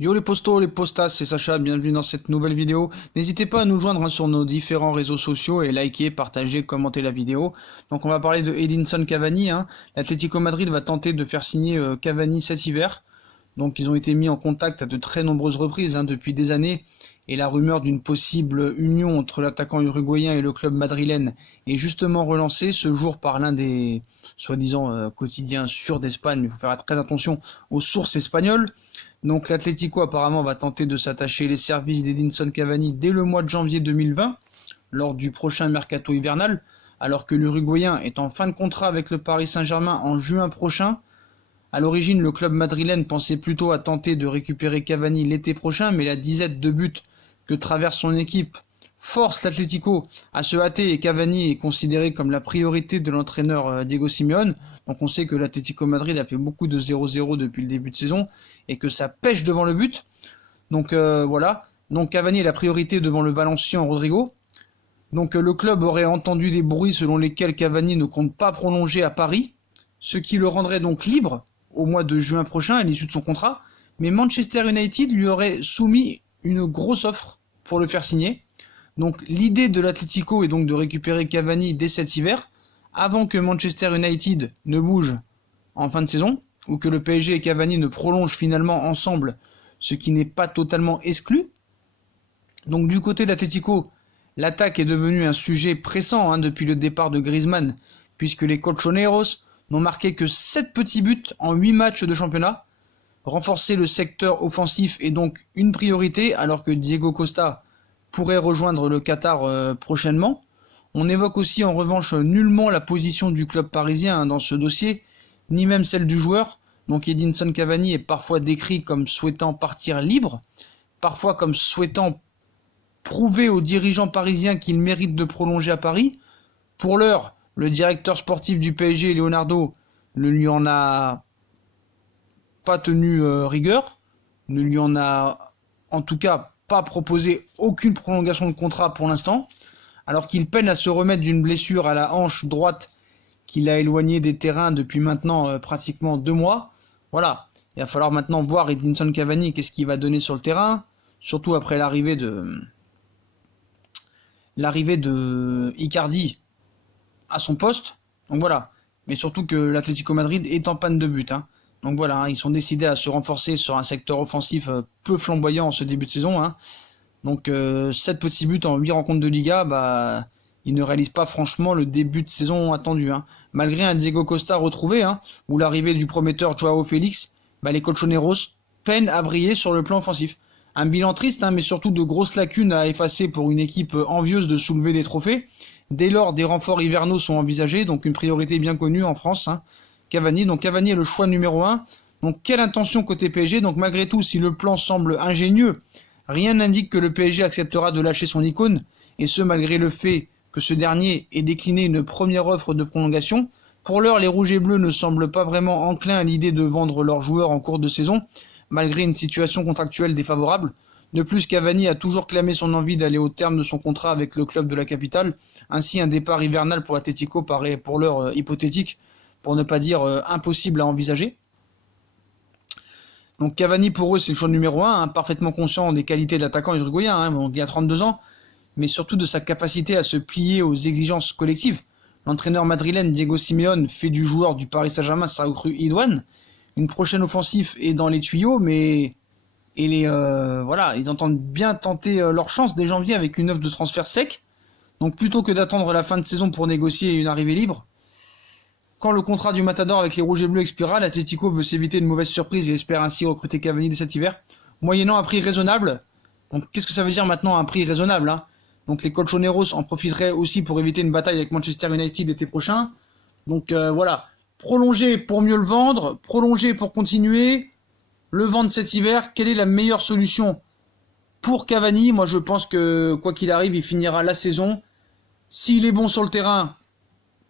Yo les postos, les postas, c'est Sacha, bienvenue dans cette nouvelle vidéo. N'hésitez pas à nous joindre sur nos différents réseaux sociaux et liker, partager, commenter la vidéo. Donc on va parler de Edinson Cavani. L'Atlético Madrid va tenter de faire signer Cavani cet hiver. Donc ils ont été mis en contact à de très nombreuses reprises depuis des années. Et la rumeur d'une possible union entre l'attaquant uruguayen et le club madrilène est justement relancée ce jour par l'un des soi-disant quotidiens sûrs d'Espagne. Mais il faut faire très attention aux sources espagnoles. Donc l'Atlético apparemment va tenter de s'attacher les services d'Edinson Cavani dès le mois de janvier 2020, lors du prochain mercato hivernal, alors que l'Uruguayen est en fin de contrat avec le Paris Saint-Germain en juin prochain. A l'origine, le club madrilène pensait plutôt à tenter de récupérer Cavani l'été prochain, mais la disette de buts que traverse son équipe force l'Atlético à se hâter et Cavani est considéré comme la priorité de l'entraîneur Diego Simeone. Donc on sait que l'Atlético Madrid a fait beaucoup de 0-0 depuis le début de saison et que ça pêche devant le but. Donc voilà. Donc Cavani est la priorité devant le Valencian Rodrigo. Donc le club aurait entendu des bruits selon lesquels Cavani ne compte pas prolonger à Paris, ce qui le rendrait donc libre au mois de juin prochain à l'issue de son contrat. Mais Manchester United lui aurait soumis une grosse offre pour le faire signer. Donc l'idée de l'Atlético est donc de récupérer Cavani dès cet hiver, avant que Manchester United ne bouge en fin de saison, ou que le PSG et Cavani ne prolongent finalement ensemble, ce qui n'est pas totalement exclu. Donc du côté de l'Atlético, l'attaque est devenue un sujet pressant depuis le départ de Griezmann, puisque les colchoneros n'ont marqué que 7 petits buts en 8 matchs de championnat. Renforcer le secteur offensif est donc une priorité, alors que Diego Costa pourrait rejoindre le Qatar prochainement. On évoque aussi en revanche nullement la position du club parisien dans ce dossier, ni même celle du joueur. Donc Edinson Cavani est parfois décrit comme souhaitant partir libre, parfois comme souhaitant prouver aux dirigeants parisiens qu'il mérite de prolonger à Paris. Pour l'heure, le directeur sportif du PSG, Leonardo, ne lui en a pas tenu rigueur, ne lui en a en tout cas pas proposé aucune prolongation de contrat pour l'instant, alors qu'il peine à se remettre d'une blessure à la hanche droite qui l'a éloigné des terrains depuis maintenant pratiquement 2 mois. Voilà, il va falloir maintenant voir Edinson Cavani qu'est-ce qu'il va donner sur le terrain, surtout après l'arrivée de Icardi à son poste. Donc voilà, mais surtout que l'Atlético Madrid est en panne de but. Donc voilà, ils sont décidés à se renforcer sur un secteur offensif peu flamboyant en ce début de saison. Donc 7 petits buts en 8 rencontres de Liga, ils ne réalisent pas franchement le début de saison attendu. Malgré un Diego Costa retrouvé, ou l'arrivée du prometteur Joao Félix, les colchoneros peinent à briller sur le plan offensif. Un bilan triste, mais surtout de grosses lacunes à effacer pour une équipe envieuse de soulever des trophées. Dès lors, des renforts hivernaux sont envisagés, donc une priorité bien connue en France. Cavani, donc Cavani est le choix numéro 1. Donc quelle intention côté PSG? Donc malgré tout, si le plan semble ingénieux, rien n'indique que le PSG acceptera de lâcher son icône, et ce malgré le fait que ce dernier ait décliné une première offre de prolongation. Pour l'heure, les Rouges et Bleus ne semblent pas vraiment enclins à l'idée de vendre leurs joueurs en cours de saison, malgré une situation contractuelle défavorable. De plus, Cavani a toujours clamé son envie d'aller au terme de son contrat avec le club de la capitale. Ainsi, un départ hivernal pour l'Atlético paraît pour l'heure hypothétique, pour ne pas dire impossible à envisager. Donc Cavani pour eux c'est le choix numéro 1, parfaitement conscient des qualités de l'attaquant uruguayen, donc il a 32 ans, mais surtout de sa capacité à se plier aux exigences collectives. L'entraîneur madrilène Diego Simeone fait du joueur du Paris Saint-Germain sa recrue idoine. Une prochaine offensive est dans les tuyaux, mais ils entendent bien tenter leur chance dès janvier avec une offre de transfert sec. Donc plutôt que d'attendre la fin de saison pour négocier une arrivée libre, quand le contrat du Matador avec les Rouges et Bleus expirera, l'Atlético veut s'éviter une mauvaise surprise et espère ainsi recruter Cavani dès cet hiver, moyennant un prix raisonnable. Donc qu'est-ce que ça veut dire maintenant un prix raisonnable Donc les colchoneros en profiteraient aussi pour éviter une bataille avec Manchester United l'été prochain. Donc voilà, prolonger pour mieux le vendre, prolonger pour continuer, le vendre cet hiver. Quelle est la meilleure solution pour Cavani? Moi je pense que quoi qu'il arrive, il finira la saison. S'il est bon sur le terrain,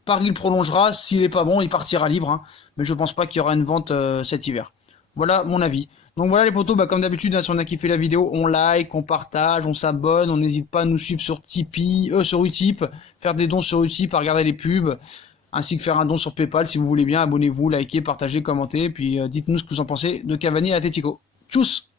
Paris le prolongera, s'il est pas bon, il partira libre, mais je pense pas qu'il y aura une vente cet hiver. Voilà mon avis. Donc voilà les potos, comme d'habitude, si on a kiffé la vidéo, on like, on partage, on s'abonne, on n'hésite pas à nous suivre sur Tipeee, sur Utip, faire des dons sur Utip, à regarder les pubs, ainsi que faire un don sur Paypal si vous voulez bien, abonnez-vous, likez, partagez, commentez, puis dites-nous ce que vous en pensez de Cavani et Atlético. Tchuss!